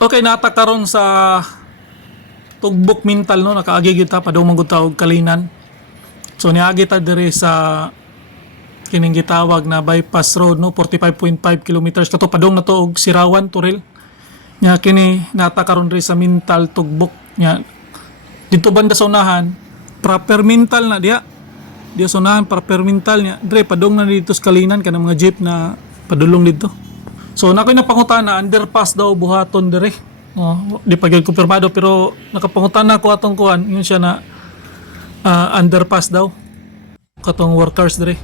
Okay, nata karon sa tugbok mental no, nakaagi kita pa daw manggutaw og kalinan. So niagi ta diri sa kining gitawag na bypass road no, 45.5 kilometers kato padong na to og Sirawan Turil. Nya kini nata karon diri sa mental tugbok nya dito banda sa unahan proper mental na diha. Diya sa unahan proper mental nya dire padong na dito sa kalinan kanang mga jeep na padulong dito. So nakoy napangutana underpass daw buhaton dire. Di pa gyud kumpirmado pero nakapangutana ko atong kuan yun siya na underpass daw katong workers dire.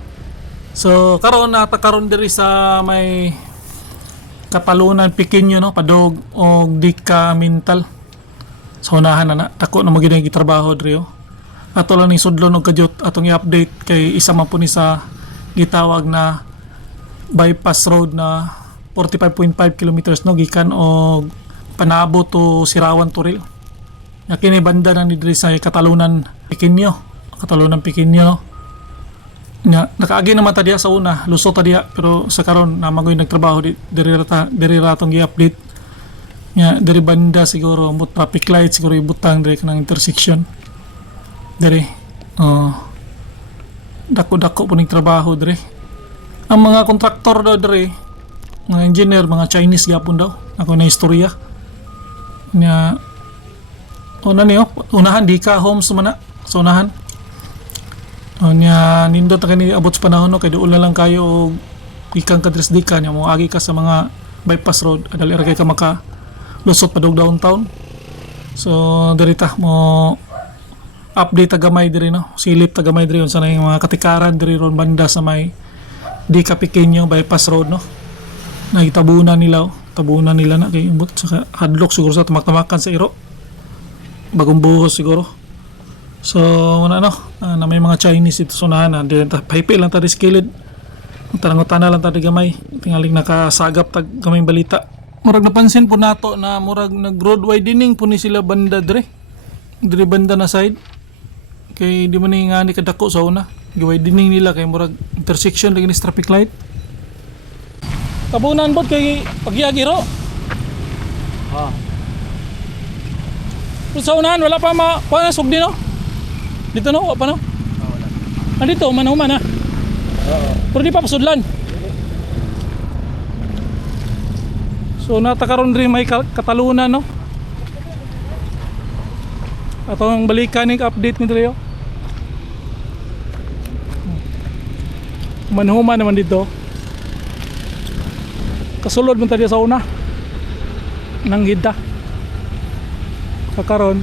So karon nata karon diri sa may Katalunan Pequeño no padog og Dika Mental. Sa unahan na tako na magid ang gitrabaho diri ato lang ni sudlon og kadyot atong i-update kay isa man po ni sa gitawag na bypass road na 45.5 kilometers no gikan og Panabo to Sirawan Turil. Kini banda na ni diri sa Katalunan Pequeño. Katalunan Pequeño. Nakaagi naman ta diya sa una, lusot ta diya pero sa karon na magoy nagtrabaho diri ratong gi-update. Nya diri banda siguro mo traffic light siguro ibutang diri kanang intersection. Diri dako-dako po ning trabaho diri. Ang mga kontraktor daw diri, mga engineer, mga Chinese gyapon daw. Ako na istorya. Nya unahan Dika Homes man na sa unahan. Nya nindot na kani abot sa panahon no kay duol na lang kayo og ikang kadres Dika nya mo agi ka sa mga bypass road adali ra kay ka maka lusot padug downtown. So diri ta mo update tagamay diri no, silip tagamay diri unsa na yung mga katikaran diri ron banda sa may Dika Pequeño bypass road no. Nagitabunan nila tabunan nila na kay umbot sa hadlok siguro sa tamak-tamakan sa iro bagong buhos siguro. So na na may mga Chinese ito sunahan na di ta paypay lang ta skilled tanang-utana lang ta gamay tingaling nakasagap tag gamay balita. Murag napansin po nato na murag nag road widening po ni sila banda diri banda na side kay di man ni nga ni kadako sa una gi-widening nila kay murag intersection lagi ni traffic light. Tabunan bot kay pagyagiro. Sa unahan wala pa pa sugdi no. Dito no, pa no? Wala. Dito manuman ha. Oo. Pero di pa pasudlan. So natakaron rin may Katalunan no. Atong balikan ning update ni Drio. Manhuman naman dito. Kasulod man tayo sa una nang hida kakaron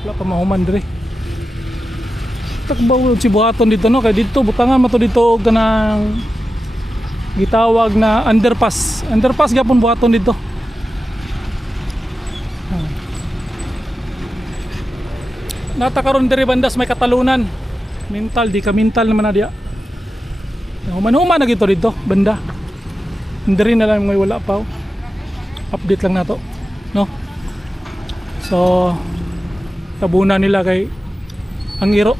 wala pa mahuman diri takbaw si buhaton dito no kay dito butangan man to dito og kanang gitawag na underpass gyapon buhaton dito. Nata karon diri bandas may Katalunan mental Dika Mental naman na diya human na gito dito banda diri na lang may wala pa update lang nato no. So tabunan nila kay ang iro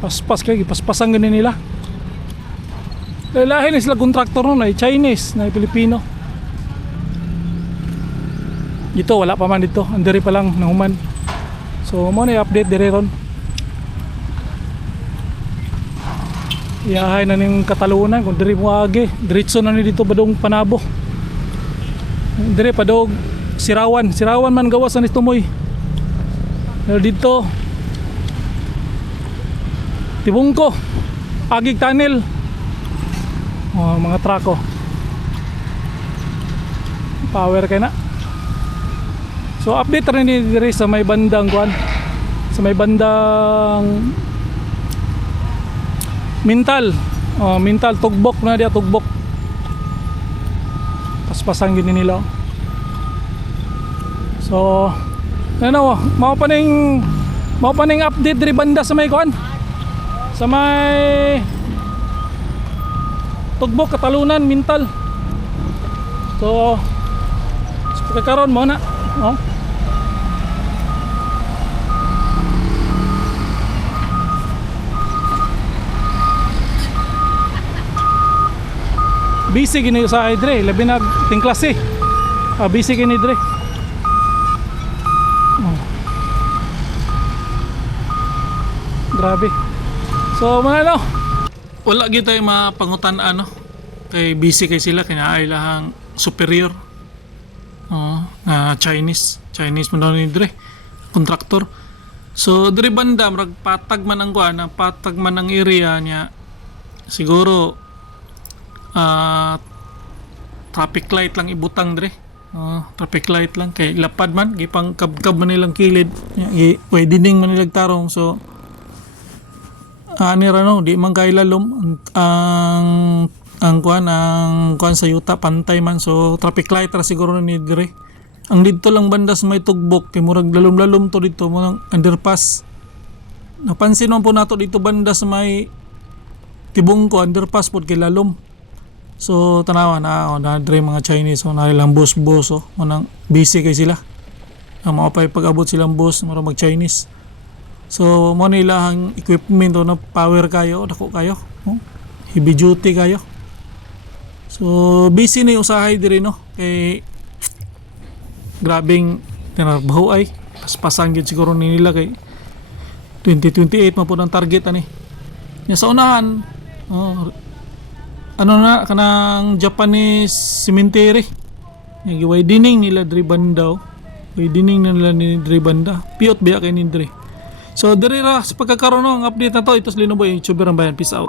paspas kay paspasan ganin nila lahi na sila kontraktor no na Chinese na Pilipino dito wala pa man dito andiri pa lang nahuman. So mo na i-update dire ron iyahay na ning Katalunan kung diri mo agi diretso na ni dito badong Panabo dire padog Sirawan man gawas na ni Tumoy dito Tibungko Agig Tunnel mga trako power kay na. So update rin ni dire sa may bandang kuan sa may bandang mental tugbok na dia tugbok paspasan gini nila. So mao pa ning update diri banda sa may kuan sa may tugbok Katalunan mental. So kakaron mo na busy gini sa dre, labi na ting klase. Busy gini dre. Oh. Grabe. So manalo. Wala gyud tay mapangutan-an no. Kay busy kay sila kinaay lahang superior. Na Chinese mo daw ni dre. Kontraktor. So dre banda murag patag man ang kuan, patag man ang area niya. Siguro traffic light lang ibutang dre. Traffic light lang kay lapad man gipang kabkab man nilang kilid. Pwede ding man nilang tarong. So ani ra no, di man kay lalom ang kuan sa yuta pantay man. So traffic light ra siguro ni dire. Ang dito lang banda sa may tugbok kay murag lalom-lalom to dito mo ng underpass. Napansin mo po nato dito banda sa may tibong ko underpass pod kay lalom. So tanawa na dire mga Chinese na ilang bus mo nang busy kay sila. Ang mga pag-abot silang bus mura mag Chinese. So mo nila ang equipment na power kayo, dako kayo, heavy duty kayo. So busy ni usahay diri no kay grabing tinarbaho ay paspasan gyud siguro ni nila kay 2028 man po ang target ani. Nya sa unahan ano na kanang Japanese cemetery. Yung widening nila diri banda. Widening nila ni diri banda. Piyot biya kay ni diri. So diri ra sa pagkakaroon ng update na to, ito si Linoboy, YouTuber ang bayan. Peace out.